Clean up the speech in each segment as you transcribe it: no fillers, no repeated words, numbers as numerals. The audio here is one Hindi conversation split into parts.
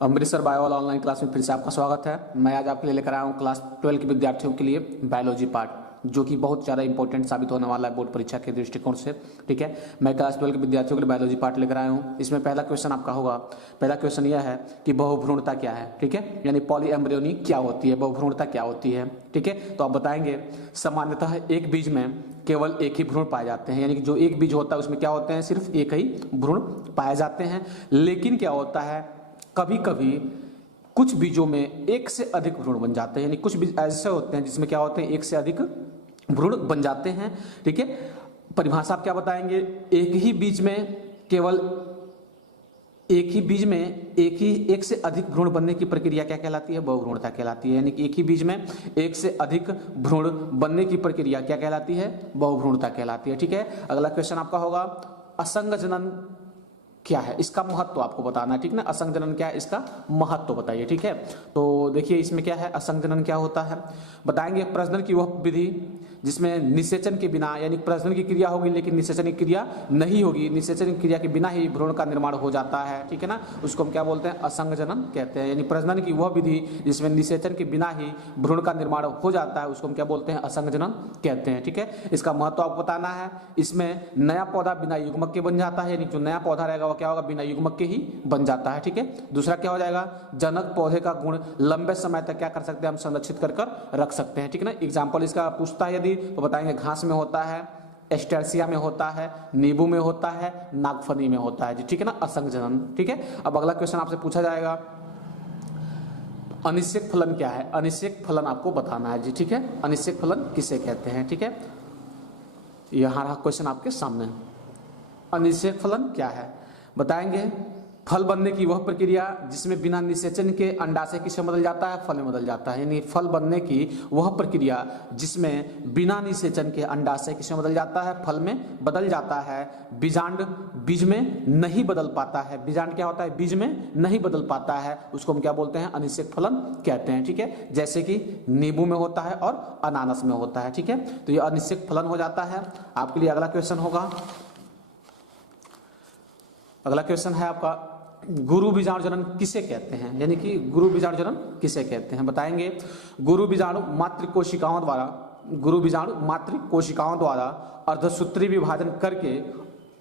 अमृतसर बायो वाला ऑनलाइन क्लास में फिर से आपका स्वागत है। मैं आज आपके लिए लेकर आया हूँ क्लास 12 के विद्यार्थियों के लिए बायोलॉजी पार्ट, जो कि बहुत ज़्यादा इंपॉर्टेंट साबित होने वाला है बोर्ड परीक्षा के दृष्टिकोण से। ठीक है, मैं क्लास 12 के विद्यार्थियों के लिए बायोलॉजी पार्ट लेकर आया हूँ। इसमें पहला क्वेश्चन आपका होगा, पहला क्वेश्चन यह है कि बहुभ्रूणता क्या है। ठीक है, यानी पॉलीएम्ब्रियोनी क्या होती है, बहुभ्रूणता क्या होती है। ठीक है, तो आप बताएंगे सामान्यतः एक बीज में केवल एक ही भ्रूण पाए जाते हैं, यानी कि जो एक बीज होता है उसमें क्या होते हैं, सिर्फ एक ही भ्रूण पाए जाते हैं। लेकिन क्या होता है, कभी कभी कुछ बीजों में एक से अधिक भ्रूण बन जाते हैं, यानी कुछ बीज ऐसे होते हैं जिसमें क्या होते हैं, एक से अधिक भ्रूण बन जाते हैं। ठीक है, परिभाषा आप क्या बताएंगे, एक ही बीज में केवल एक ही बीज में एक से अधिक भ्रूण बनने की प्रक्रिया क्या कहलाती है, बहुभ्रूणता कहलाती है। यानी कि एक ही बीज में एक से अधिक भ्रूण बनने की प्रक्रिया क्या कहलाती है, बहुभ्रूणता कहलाती है। ठीक है, अगला क्वेश्चन आपका होगा, असंग जनन क्या है, इसका महत्व आपको बताना है। ठीक ना, असंग जनन क्या है, इसका महत्व बताइए। ठीक है, तो देखिए इसमें क्या है, असंग जनन क्या होता है, बताएंगे प्रजनन की वह विधि जिसमें निषेचन के बिना, यानी प्रजनन की क्रिया होगी लेकिन निषेचन की क्रिया नहीं होगी, निषेचन की क्रिया के बिना ही भ्रूण का निर्माण हो जाता है। ठीक है ना, उसको हम क्या बोलते हैं, असंग जनन कहते हैं। यानी प्रजनन की वह विधि जिसमें निषेचन के बिना ही भ्रूण का निर्माण हो जाता है, उसको हम क्या बोलते हैं, असंग जनन कहते हैं। ठीक है, इसका महत्व आपको बताना है। इसमें नया पौधा बिना युग्मक के बन जाता है, यानी जो नया पौधा रहेगा वो क्या होगा, बिना युग्मक के ही बन जाता है। ठीक है, दूसरा क्या हो जाएगा, जनक पौधे का गुण लंबे समय तक क्या कर सकते हैं, हम संरक्षित कर रख सकते हैं। ठीक है ना, एग्जाम्पल इसका पूछता है यदि, तो बताएंगे घास में होता है, एस्टेरसिया में होता है, नींबू में होता है, नागफनी में होता है जी। ठीक है ना, असंग जनन। ठीक है, अब अगला क्वेश्चन आपसे पूछा जाएगा, अनिश्चित फलन क्या है, अनिश्चित फलन आपको बताना है जी। ठीक है, अनिश्चित फलन किसे कहते हैं। ठीक है, यहां रहा क्वेश्चन आपके सामने, अनिश्चित फलन क्या है, बताएंगे फल बनने की वह प्रक्रिया जिसमें बिना निषेचन के अंडाशय किसमें बदल जाता है, फल में बदल जाता है। यानी फल बनने की वह प्रक्रिया जिसमें बिना निषेचन के अंडाशय किसमें बदल जाता है, फल में बदल जाता है। बीजांड बीज में नहीं बदल पाता है, बीजांड क्या होता है, बीज में नहीं बदल पाता है, उसको हम क्या बोलते हैं, अनिश्चित फलन कहते हैं। ठीक है, जैसे कि नींबू में होता है और अनानास में होता है। ठीक है, तो ये अनिश्चित फलन हो जाता है। आपके लिए अगला क्वेश्चन होगा, अगला क्वेश्चन है आपका, गुरु बीजाणु जनन किसे कहते हैं, यानी कि गुरु बीजाणु जनन किसे कहते हैं, बताएंगे गुरु बीजाणु मातृ कोशिकाओं द्वारा, गुरु बीजाणु मातृ कोशिकाओं द्वारा अर्धसूत्री विभाजन करके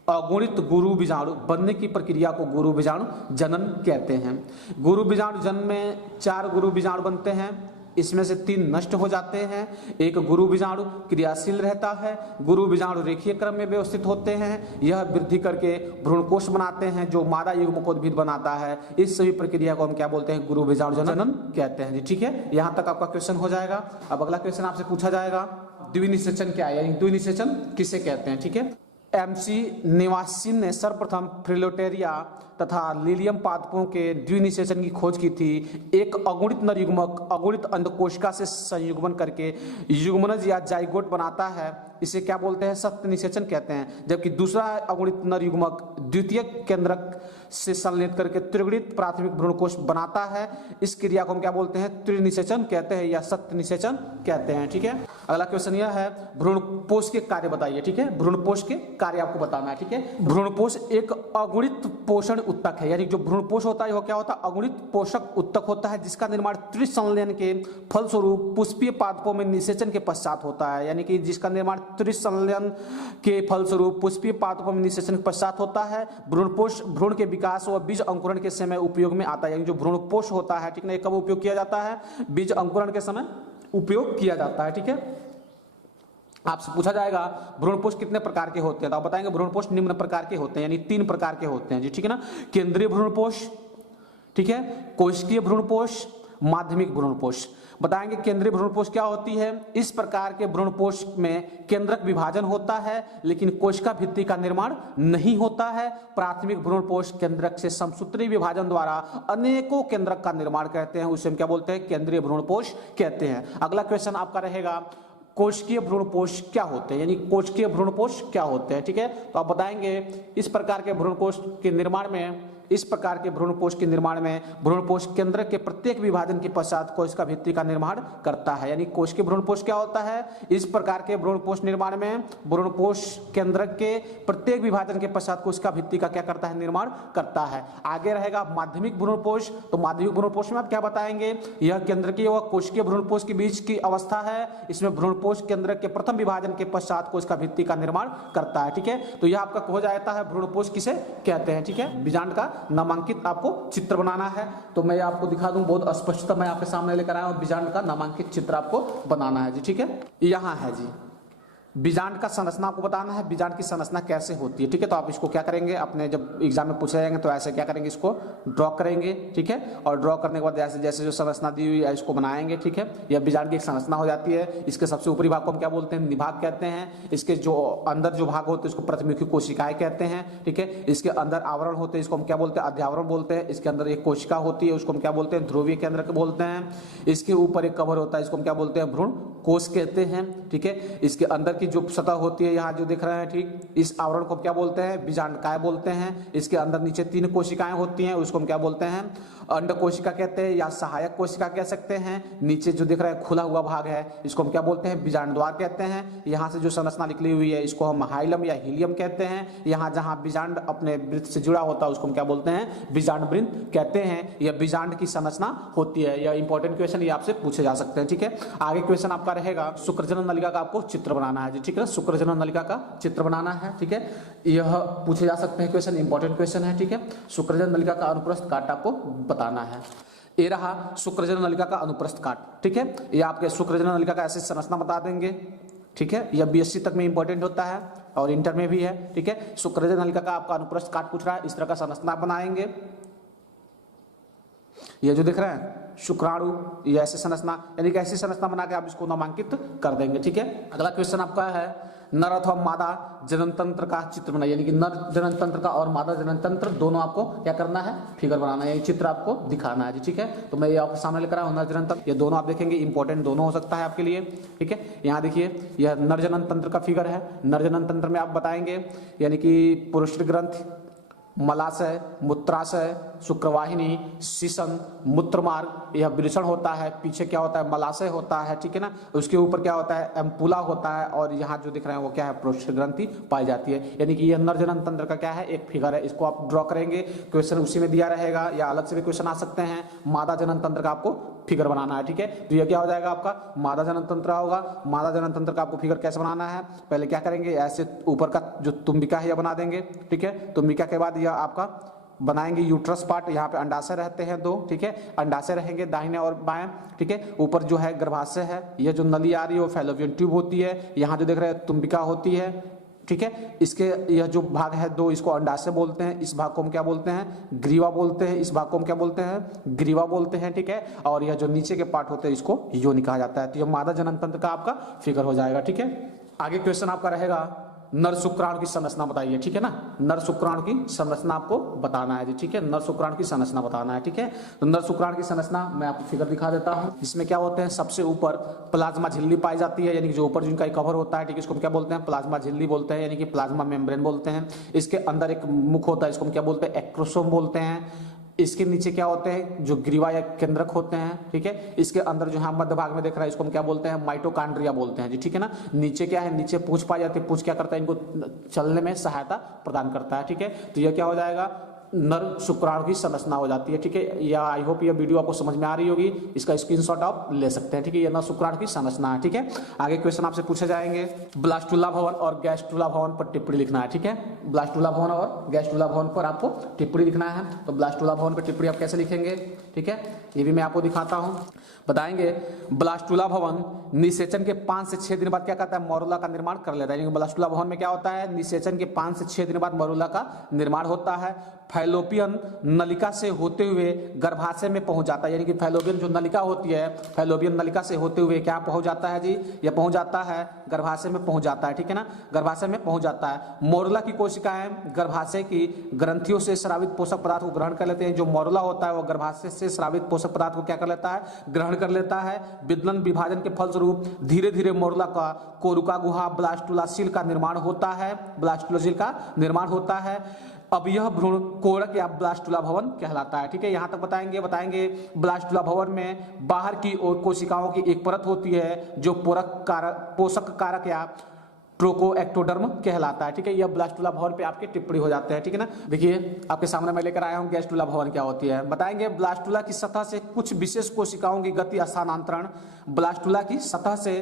अगुणित गुरु बीजाणु बनने की प्रक्रिया को गुरु बीजाणु जनन कहते हैं। गुरु बीजाणु जन्म में 4 गुरु बीजाणु बनते हैं, इसमें से 3 नष्ट हो जाते हैं, एक गुरु बीजाणु क्रियाशील रहता है। गुरु बीजाणु रेखीय क्रम में व्यवस्थित होते हैं, यह वृद्धि करके भ्रूणकोश बनाते हैं जो मादा युग्मकोद्भिद बनाता है। इस सभी प्रक्रिया को हम क्या बोलते हैं, गुरु बीजाणु जनन कहते हैं जी। ठीक है, यहां तक आपका क्वेश्चन हो जाएगा। अब अगला क्वेश्चन आपसे पूछा जाएगा, द्विनिषेचन क्या है, यानी द्विनिषेचन किसे कहते हैं। ठीक है, एमसी निवासिन ने सर्वप्रथम फ्रिलोटेरिया तथा लिलियम पादपों के द्विनिषेचन की खोज की थी। एक अगुणित नर युग्मक अगुणित अंडकोशिका से संयुग्मन करके युग्मनज या जाइगोट बनाता है, इसे क्या बोलते हैं, सत्य निषेचन कहते हैं। जबकि दूसरा अगुणित नर युग्मक द्वितीय केंद्रक से संलेत करके त्रिगुणित प्राथमिक भ्रूणकोश बनाता है, इस क्रिया को हम क्या बोलते हैं, त्रिनिषेचन कहते हैं या सत्य निषेचन कहते हैं। ठीक है, अगला क्वेश्चन यह है, भ्रूणपोष के कार्य बताइए। ठीक है, भ्रूणपोष के कार्य आपको बताना है। ठीक है, भ्रूणपोष एक अगुणित पोषण उत्तक है, यानी जो भ्रूणपोष होता है वो क्या होता है, अगुणित पोषक उत्तक होता है, जिसका निर्माण त्रिसंलयन के फलस्वरूप पुष्पीय पादपों में निषेचन के पश्चात होता है। यानी कि जिसका निर्माण त्रिसंलयन के फलस्वरूप पुष्पीय पादपों में निषेचन के पश्चात होता है। भ्रूणपोष भ्रूण के विकास व बीज अंकुरण के समय उपयोग में आता है, यानी जो भ्रूणपोष होता है, ठीक ना, कब उपयोग किया जाता है, बीज अंकुरण के समय उपयोग किया जाता है। ठीक है, आपसे पूछा जाएगा भ्रूणपोष कितने प्रकार के होते हैं, तो आप बताएंगे भ्रूणपोष निम्न प्रकार के होते हैं, यानी 3 प्रकार के होते हैं जी। ठीक है ना, केंद्रीय भ्रूणपोष, ठीक है, कोशिकीय भ्रूणपोष, माध्यमिक भ्रूणपोष। बताएंगे केंद्रीय भ्रूणपोष क्या होती है, इस प्रकार के भ्रूणपोष में केंद्रक विभाजन होता है लेकिन कोशिका भित्ति का निर्माण नहीं होता है। प्राथमिक भ्रूणपोष केंद्रक से समसूत्री विभाजन द्वारा अनेकों केंद्रक का निर्माण करते हैं, उसे हम क्या बोलते हैं, केंद्रीय भ्रूणपोष कहते हैं। अगला क्वेश्चन आपका रहेगा, कोशिकीय भ्रूणकोश क्या होते हैं, यानी कोशिकीय भ्रूणकोश क्या होते हैं। ठीक है, तो आप बताएंगे इस प्रकार के भ्रूणकोश के निर्माण में इस प्रकार के भ्रूणपोष के निर्माण में भ्रूणपोष केंद्र के प्रत्येक विभाजन के पश्चात कोशिका भित्ति का निर्माण करता है। यानी कोश के भ्रूणपोष क्या होता है, इस प्रकार के भ्रूणपोष निर्माण में भ्रूणपोष केंद्र के प्रत्येक विभाजन के पश्चात कोशिका भित्ति का क्या करता है, निर्माण करता है। आगे रहेगा माध्यमिक भ्रूणपोष। तो माध्यमिक भ्रूणपोष में आप क्या बताएंगे, यह केंद्रकीय व कोशिकीय भ्रूणपोष के बीच की अवस्था है। इसमें भ्रूणपोष केंद्र के प्रथम विभाजन के पश्चात कोशिका भित्ति का निर्माण करता है। ठीक है, तो यह आपका हो जाता है भ्रूणपोष किसे कहते हैं। ठीक है, बीजांड का नामांकित आपको चित्र बनाना है। तो मैं आपको दिखा दूं, बहुत स्पष्टता मैं आपके सामने लेकर आया हूं। बीजांड का नामांकित चित्र आपको बनाना है जी। ठीक है, यहाँ है जी, बीजांड का संरचना आपको बताना है, बीजांड की संरचना कैसे होती है। ठीक है, तो आप इसको क्या करेंगे, अपने जब एग्जाम में पूछे जाएंगे तो ऐसे क्या करेंगे, इसको ड्रॉ करेंगे। ठीक है, और ड्रॉ करने के बाद जैसे जैसे जो संरचना दी हुई है इसको बनाएंगे। ठीक है, यह बीजांड की एक संरचना हो जाती है। इसके सबसे ऊपरी भाग को हम क्या बोलते हैं, निभाग कहते हैं। इसके जो अंदर जो भाग होते हैं इसको प्रतिमुखी कोशिकाएं कहते हैं। ठीक है, इसके अंदर आवरण होते हैं, इसको हम क्या बोलते हैं, अध्यावरण बोलते हैं। इसके अंदर एक कोशिका होती है, उसको हम क्या बोलते हैं, ध्रुवीय केंद्र बोलते हैं। इसके ऊपर एक कवर होता है, इसको हम क्या बोलते हैं, भ्रूण कोश कहते हैं। ठीक है, इसके अंदर की जो सतह होती है, यहाँ जो दिख रहे हैं, ठीक, इस आवरण को क्या बोलते हैं, बीजांडकाय बोलते हैं। इसके अंदर नीचे 3 कोशिकाएं होती हैं, उसको हम क्या बोलते हैं, अंड कोशिका कहते हैं या सहायक कोशिका कह सकते हैं। नीचे जो दिख रहा है खुला हुआ भाग है, इसको हम क्या बोलते हैं, बीजांड द्वार कहते हैं। यहाँ से जो संरचना निकली हुई है इसको हम हाइलम या हीलियम कहते हैं। यहाँ जहाँ बीजांड अपने वृत्त से जुड़ा होता है उसको हम क्या बोलते हैं, बीजांड वृत्त कहते हैं। यह बीजांड की संरचना होती है। यह इंपॉर्टेंट क्वेश्चन ये आपसे पूछे जा सकते हैं। ठीक है, आगे क्वेश्चन आपका रहेगा, शुक्रजनन नलिका का आपको चित्र बनाना है जी। ठीक है, शुक्रजनन नलिका का चित्र बनाना है। ठीक है, यह पूछे जा सकते हैं क्वेश्चन, इंपॉर्टेंट क्वेश्चन है। ठीक है, शुक्रजनन नलिका का अनुप्रस्थ काट आपको बताना है। ये रहा शुक्रजनन नलिका का अनुप्रस्थ काट। ठीक है, ये आपके शुक्रजनन नलिका का ऐसे संरचना बता देंगे। ठीक है, यह बीएससी तक में इंपॉर्टेंट होता है और इंटर में भी है। ठीक है, शुक्रजनन नलिका का आपका अनुप्रस्थ काट पूछ रहा है, इस तरह का संरचना बनाएंगे। ये जो दिख रहा है शुक्राणु, ये ऐसे संरचना, यानी कि ऐसी संरचना बना के आप इसको नामांकित कर देंगे। ठीक है, अगला क्वेश्चन आपका है, नर अथवा मादा जनन तंत्र का चित्र बनाइए। यानी कि नर जनन तंत्र का और मादा जनन तंत्र दोनों आपको क्या करना है, फिगर बनाना है, ये चित्र आपको दिखाना है जी। ठीक है, तो मैं ये आपके सामने लेकर आया हूं, नर जनन तंत्र। ये दोनों आप देखेंगे, इंपॉर्टेंट दोनों हो सकता है आपके लिए। ठीक है, यहाँ देखिए, यह नर जनन तंत्र का फिगर है। नर जनन तंत्र में आप बताएंगे, यानी कि पुरुष ग्रंथ, मलाशय, मूत्राशय, शुक्रवाहिनी, शिशन, मूत्रमार्ग, यह वृषण होता है। पीछे क्या होता है, मलाशय होता है। ठीक है ना, उसके ऊपर क्या होता है, एम्पुला होता है। और यहाँ जो दिख रहे हैं वो क्या है, प्रोष्ठ ग्रंथि पाई जाती है। यानी कि यह नरजनन तंत्र का क्या है, एक फिगर है। इसको आप ड्रॉ करेंगे, क्वेश्चन उसी में दिया रहेगा या अलग से भी क्वेश्चन आ सकते हैं। मादा जनन तंत्र का आपको फिगर बनाना है। ठीक है, तो यह क्या हो जाएगा, आपका मादा जनन तंत्र होगा। मादा जनन तंत्र का आपको फिगर कैसे बनाना है, पहले क्या करेंगे, ऐसे ऊपर का जो तुम्बिका है यह बना देंगे। ठीक है, तुम्बिका के बाद यह आपका बनाएंगे यूट्रस पार्ट। यहाँ पे अंडाशय रहते हैं 2। ठीक है, अंडाशय रहेंगे दाहिने और बाएं। ठीक है, ऊपर जो है गर्भाशय है। यह जो नली आ रही है वो फैलोपियन ट्यूब होती है। यहाँ जो देख रहे हैं तुम्बिका होती है। ठीक है, इसके यह जो भाग है 2, इसको अंडाशय बोलते हैं। इस भाग को हम क्या बोलते हैं, ग्रीवा बोलते हैं। इस भाग को हम क्या बोलते हैं, ग्रीवा बोलते हैं। ठीक है, और यह जो नीचे के पार्ट होते हैं इसको योनि कहा जाता है। तो यह मादा जनन तंत्र का आपका फिगर हो जाएगा। ठीक है, आगे क्वेश्चन आपका रहेगा, नर शुक्राणु की संरचना बताइए। ठीक है ना, नर शुक्राणु की संरचना आपको बताना है जी। ठीक है, नर शुक्राणु की संरचना बताना है। ठीक है, तो नर शुक्राणु की संरचना मैं आपको फिगर दिखा देता हूं। इसमें क्या होते हैं, सबसे ऊपर प्लाज्मा झिल्ली पाई जाती है, यानी कि जो ऊपर जिनका कवर होता है। ठीक है, इसको हम क्या बोलते हैं, प्लाज्मा झिल्ली बोलते हैं, यानी कि प्लाज्मा मेम्ब्रेन बोलते हैं। इसके अंदर एक मुख होता है, इसको हम क्या बोलते हैं, एक्रोसोम बोलते हैं। इसके नीचे क्या होते हैं, जो ग्रीवा या केंद्रक होते हैं। ठीक है, इसके अंदर जो है मध्य भाग में देख रहा है, इसको हम क्या बोलते हैं, माइटोकॉन्ड्रिया बोलते हैं जी। ठीक है ना, नीचे क्या है, नीचे पूंछ पाई जाती है। पूंछ क्या करता है, इनको चलने में सहायता प्रदान करता है। ठीक है, तो यह क्या हो जाएगा, नर शुक्राणु की संरचना हो जाती है। ठीक है, या आई होप यह वीडियो आपको समझ में आ रही होगी, इसका स्क्रीनशॉट आप ले सकते हैं। ठीक है, यह नर शुक्राणु की संरचना है। ठीक है, आगे क्वेश्चन आपसे पूछे जाएंगे, ब्लास्टुला भवन और गैस्ट्रुला भवन पर टिप्पणी लिखना है। ठीक है, ब्लास्टुला भवन और गैस्ट्रुला भवन पर आपको टिप्पणी लिखना है। तो ब्लास्टुला भवन पर टिप्पणी आप कैसे लिखेंगे, ठीक है, ये भी मैं आपको दिखाता हूं। बताएंगे, ब्लास्टुला भवन निषेचन के 5 से 6 दिन बाद क्या करता है, मॉरुला का निर्माण कर लेता है। ब्लास्टुला भवन में क्या होता है, निषेचन के 5 से 6 दिन बाद मॉरुला का निर्माण होता है। फैलोपियन नलिका से होते हुए गर्भाशय में पहुंच जाता है। यानी कि फैलोपियन जो नलिका होती है, फैलोपियन नलिका से होते हुए क्या पहुंच जाता है जी, यह पहुंच जाता है गर्भाशय में पहुंच जाता है। ठीक है ना, गर्भाशय में पहुंच जाता है। मोरुला की कोशिकाएं गर्भाशय की ग्रंथियों से स्रावित पोषक पदार्थ को ग्रहण कर लेते हैं। जो मोरुला होता है वो गर्भाशय से स्रावित पोषक पदार्थ को क्या कर लेता है, ग्रहण कर लेता है। विदलन विभाजन के फलस्वरूप धीरे धीरे मोरुला का कोरुका गुहा ब्लास्टुला सील का निर्माण होता है। ब्लास्टुला सील का निर्माण होता है। अब यह भ्रूण कोरक या ब्लास्टुला भवन कहलाता है। ठीक है, यहां तक बताएंगे ब्लास्टुला भवन में बाहर की ओर कोशिकाओं की एक परत होती है जो पोषक कारक या ट्रोकोएक्टोडर्म कहलाता है। ठीक है, यह ब्लास्टुला भवन पे आपके टिप्पणी हो जाते हैं। ठीक है ना, देखिए आपके सामने मैं लेकर आया हूं गैस्टुला भवन क्या होती है। बताएंगे ब्लास्टुला की सतह से कुछ विशेष कोशिकाओं की गति स्थानांतरण, ब्लास्टुला की सतह से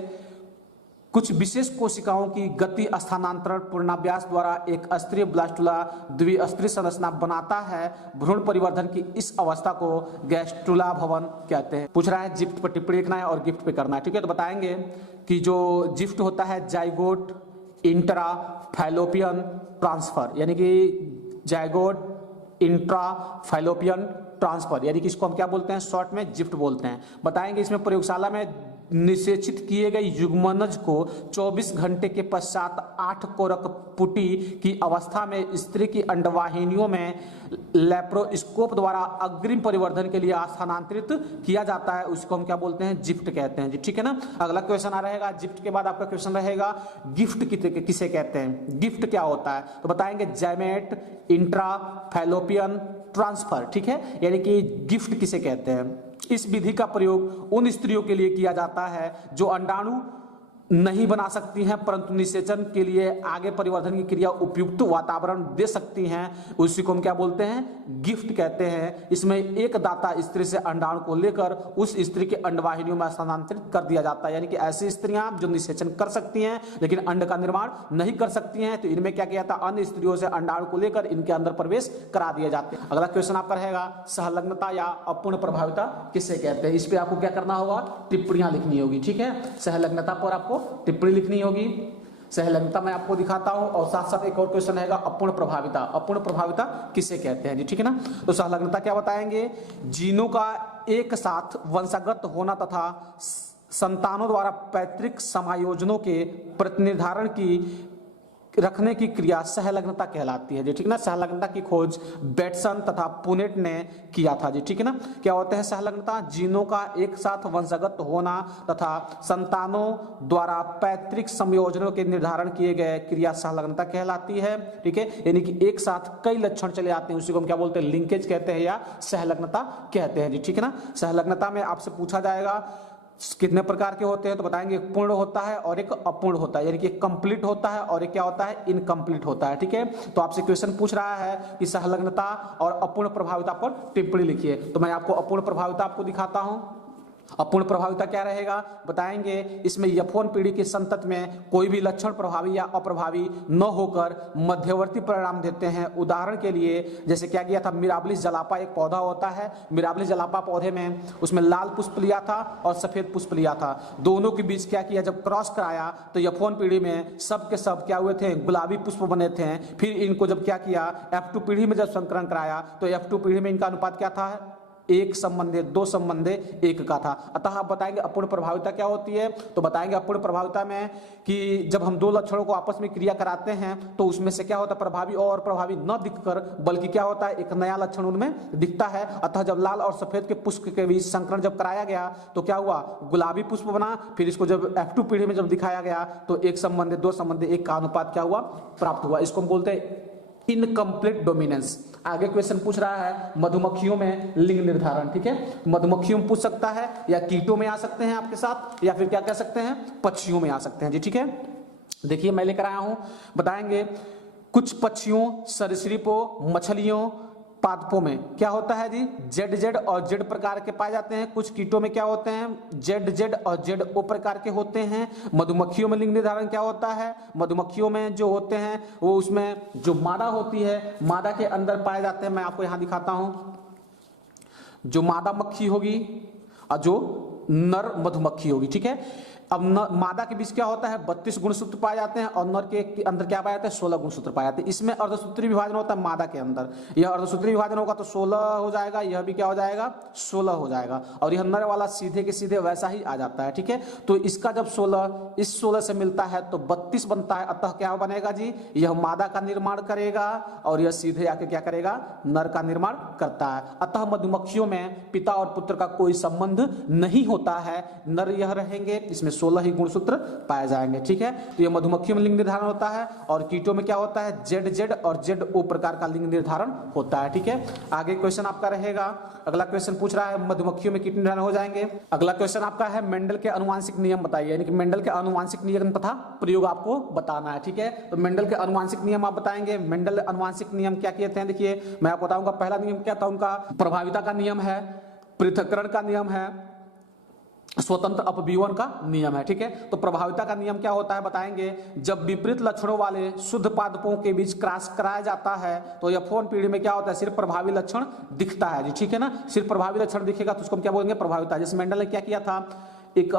कुछ विशेष कोशिकाओं की गति स्थानांतरण पूर्णाभ्यास द्वारा एक स्तरीय ब्लास्टुला द्विस्तरीय संरचना बनाता है। भ्रूण परिवर्धन की इस अवस्था को गैस्टुला भवन कहते हैं। पूछ रहा है जिफ्ट पर टिप्पणी लिखना है और गिफ्ट पे करना है। ठीक है, तो बताएंगे कि जो जिफ्ट होता है जाइगोट इंट्रा फैलोपियन ट्रांसफर, यानी कि जाइगोट इंट्रा फैलोपियन ट्रांसफर, यानी कि इसको हम क्या बोलते हैं, शॉर्ट में जिफ्ट बोलते हैं। बताएंगे इसमें प्रयोगशाला में निषेचित किए गए युग्मनज को 24 घंटे के पश्चात 8 कोरक पुटी की अवस्था में स्त्री की अंडवाहिनियों में लेप्रोस्कोप द्वारा अग्रिम परिवर्धन के लिए स्थानांतरित किया जाता है। उसको हम क्या बोलते हैं, जिफ्ट कहते हैं जी। ठीक है ना, अगला क्वेश्चन आ रहेगा जिफ्ट के बाद आपका क्वेश्चन रहेगा गिफ्ट किसे कहते हैं, गिफ्ट क्या होता है। तो बताएंगे जैमेट इंट्रा फैलोपियन ट्रांसफर। ठीक है, यानी कि गिफ्ट किसे कहते हैं। इस विधि का प्रयोग उन स्त्रियों के लिए किया जाता है जो अंडाणु नहीं बना सकती हैं परंतु निषेचन के लिए आगे परिवर्धन की क्रिया उपयुक्त वातावरण दे सकती हैं। उसी को हम क्या बोलते हैं, गिफ्ट कहते हैं। इसमें एक दाता स्त्री से अंडाणु को लेकर उस स्त्री के अंडवाहिनियों में स्थानांतरित कर दिया जाता है। यानी कि ऐसी स्त्रियां जो निषेचन कर सकती हैं लेकिन अंड का निर्माण नहीं कर सकती हैं, तो इनमें क्या किया जाता है, अन्य स्त्रियों से अंडाणु को लेकर इनके अंदर प्रवेश करा दिए जाते हैं। अगला क्वेश्चन आपका रहेगा सहलग्नता या अपूर्ण प्रभाविता किसे कहते हैं। इस पे आपको क्या करना होगा, टिप्पणियां लिखनी होगी। ठीक है, सहलग्नता पर आपको टिप्पणी लिखनी होगी। सहलग्नता मैं आपको दिखाता हूं और साथ साथ एक और क्वेश्चन रहेगा अपूर्ण प्रभाविता। अपूर्ण प्रभाविता किसे कहते हैं जी। ठीक है ना, तो सहलग्नता क्या बताएंगे, जीनों का एक साथ वंशागत होना तथा संतानों द्वारा पैतृक समायोजनों के प्रतिनिर्धारण की रखने की क्रिया सहलग्नता कहलाती है जी। ठीक है ना, सहलग्नता की खोज बेटसन तथा पुनेट ने किया था जी। ठीक है ना, क्या होते हैं सहलग्नता, जीनों का एक साथ वंशगत होना तथा संतानों द्वारा पैतृक संयोजनों के निर्धारण किए गए क्रिया सहलग्नता कहलाती है। ठीक है, यानी कि एक साथ कई लक्षण चले आते हैं, उसी को हम क्या बोलते हैं, लिंकेज कहते हैं या सहलग्नता कहते हैं जी। ठीक है ना, सहलग्नता में आपसे पूछा जाएगा कितने प्रकार के होते हैं, तो बताएंगे एक पूर्ण होता है और एक अपूर्ण होता है, यानी कि एक कंप्लीट होता है और एक क्या होता है, इनकम्प्लीट होता है। ठीक है, तो आपसे क्वेश्चन पूछ रहा है कि सहलग्नता और अपूर्ण प्रभाविता पर टिप्पणी लिखिए। तो मैं आपको अपूर्ण प्रभाविता आपको दिखाता हूं। अपूर्ण प्रभाविता क्या रहेगा, बताएंगे इसमें यफोन पीढ़ी के संतत में कोई भी लक्षण प्रभावी या अप्रभावी न होकर मध्यवर्ती परिणाम देते हैं। उदाहरण के लिए जैसे क्या किया था, मिराबलिस जलापा एक पौधा होता है, मिराबलिस जलापा पौधे में उसमें लाल पुष्प लिया था और सफेद पुष्प लिया था, दोनों के बीच क्या किया, जब क्रॉस कराया तो यफोन पीढ़ी में सब के सब क्या हुए थे, गुलाबी पुष्प बने थे। फिर इनको जब क्या किया, F2 पीढ़ी में जब संकरण कराया तो F2 पीढ़ी में इनका अनुपात क्या था, 1 संबंधे 2 संबंधे 1 का था। अतः आप बताएंगे अपूर्ण प्रभाविता क्या होती है, तो बताएंगे अपूर्ण प्रभाविता में कि जब हम दो लक्षणों को आपस में क्रिया कराते हैं तो उसमें से क्या होता है, प्रभावी और प्रभावी न दिखकर बल्कि क्या होता है, एक नया लक्षण उनमें दिखता है। अतः जब लाल और सफेद के पुष्प के बीच संकरण जब कराया गया तो क्या हुआ, गुलाबी पुष्प बना। फिर इसको जब F2 पीढ़ी में जब दिखाया गया तो 1 संबंधे 2 संबंधे 1 का अनुपात क्या हुआ, प्राप्त हुआ। इसको हम बोलते हैं इनकम्प्लीट डोमिनेंस। आगे क्वेश्चन पूछ रहा है मधुमक्खियों में लिंग निर्धारण। ठीक है, मधुमक्खियों में पूछ सकता है या कीटों में आ सकते हैं आपके साथ, या फिर क्या कह सकते हैं, पक्षियों में आ सकते हैं जी। ठीक है, देखिए मैं लेकर आया हूं, बताएंगे कुछ पक्षियों, सरीसृपों, मछलियों, पादपों में क्या होता है जी, जेड और जेड प्रकार के पाए जाते हैं। कुछ कीटों में क्या होते हैं, जेड और जेड ओ प्रकार के होते हैं। मधुमक्खियों में लिंग निर्धारण क्या होता है, मधुमक्खियों में जो होते हैं वो उसमें जो मादा होती है, मादा के अंदर पाए जाते हैं। मैं आपको यहां दिखाता हूं, जो मादा मक्खी होगी और जो नर मधुमक्खी होगी। ठीक है, अब मादा के बीच क्या होता है, 32 गुणसूत्र पाए जाते हैं और नर के अंदर क्या पाए जाते हैं, 16 गुणसूत्र पाए जाते हैं। इसमें अर्धसूत्री विभाजन होता है मादा के अंदर, यह अर्धसूत्री विभाजन होगा तो 16 हो जाएगा, यह भी क्या हो जाएगा, 16 हो जाएगा। और यह नर वाला सीधे के सीधे वैसा ही आ जाता है। ठीक है, तो इसका जब 16 इस 16 से मिलता है तो 32 बनता है। अतः क्या बनेगा जी, यह मादा का निर्माण करेगा और यह सीधे आके क्या करेगा, नर का निर्माण करता है। अतः मधुमक्खियों में पिता और पुत्र का कोई संबंध नहीं होता है, नर यह रहेंगे, इसमें 16 ही गुणसूत्र पाए जाएंगे। ठीक है, तो ये मधुमक्खियों में लिंग निर्धारण होता है और कीटों में क्या होता है, जेड और ZO प्रकार का लिंग निर्धारण होता है। ठीक है, आगे क्वेश्चन आपका रहेगा, अगला क्वेश्चन पूछ रहा है मधुमक्खियों में कीट निर्धारण हो जाएंगे। अगला क्वेश्चन आपका है मेंडल के आनुवंशिक नियम बताइए, यानी कि मेंडल के आनुवंशिक नियम तथा प्रयोग आपको बताना है। ठीक है, तो मेंडल के आनुवंशिक नियम आप बताएंगे। मेंडल आनुवंशिक नियम क्या कहते हैं, देखिए मैं आपको बताऊंगा। पहला नियम क्या था उनका, प्रभाविता का नियम है, पृथक्करण का नियम है, स्वतंत्र अपव्यूहन का नियम है। ठीक है, तो प्रभाविता का नियम क्या होता है बताएंगे। जब विपरीत लक्षणों वाले शुद्ध पादपों के बीच क्रॉस कराया जाता है तो F1 पीढ़ी में क्या होता है, सिर्फ प्रभावी लक्षण दिखता है जी। ठीक है ना, सिर्फ प्रभावी लक्षण दिखेगा तो उसको हम क्या बोलेंगे, प्रभाविता। जैसे मेंडल ने क्या किया था, एक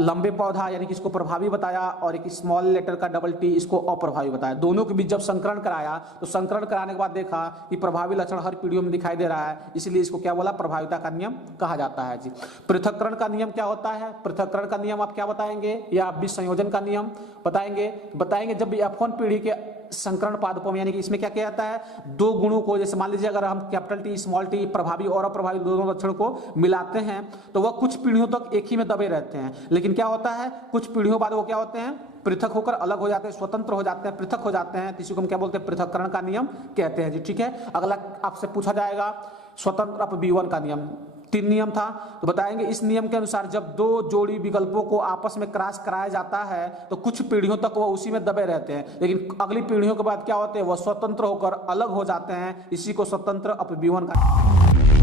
लंबे पौधा यानी कि इसको प्रभावी बताया और एक स्मॉल लेटर का डबल टी इसको अप्रभावी बताया। दोनों के बीच जब संकरण कराया तो संकरण कराने के बाद देखा कि प्रभावी लक्षण हर पीढ़ियों में दिखाई दे रहा है, इसलिए इसको क्या बोला, प्रभाविता का नियम कहा जाता है जी। पृथक्करण का नियम क्या होता है, पृथक्करण का नियम आप क्या बताएंगे, या आप विसंयोजन का नियम बताएंगे। जब F1 पीढ़ी के संकरण पादपों में, यानी कि इसमें क्या किया जाता है, दो गुणों को, जैसे मान लीजिए अगर हम कैपिटल T स्मॉल t प्रभावी और अप्रभावी दोनों लक्षण को मिलाते हैं तो वह कुछ पीढ़ियों तक एक ही में दबे रहते हैं, लेकिन क्या होता है कुछ पीढ़ियों बाद वो क्या होते हैं, पृथक होकर अलग हो जाते हैं, स्वतंत्र हो जाते हैं, पृथक हो जाते हैं। इसी को हम क्या बोलते हैं, पृथक्करण का नियम कहते हैं जी। ठीक है, अगला आपसे पूछा जाएगा स्वतंत्र अपव्यूहन का नियम। 3 नियम था, तो बताएंगे इस नियम के अनुसार जब दो जोड़ी विकल्पों को आपस में क्रॉस कराया जाता है तो कुछ पीढ़ियों तक वो उसी में दबे रहते हैं, लेकिन अगली पीढ़ियों के बाद क्या होते हैं, वह स्वतंत्र होकर अलग हो जाते हैं। इसी को स्वतंत्र अपव्यूहन का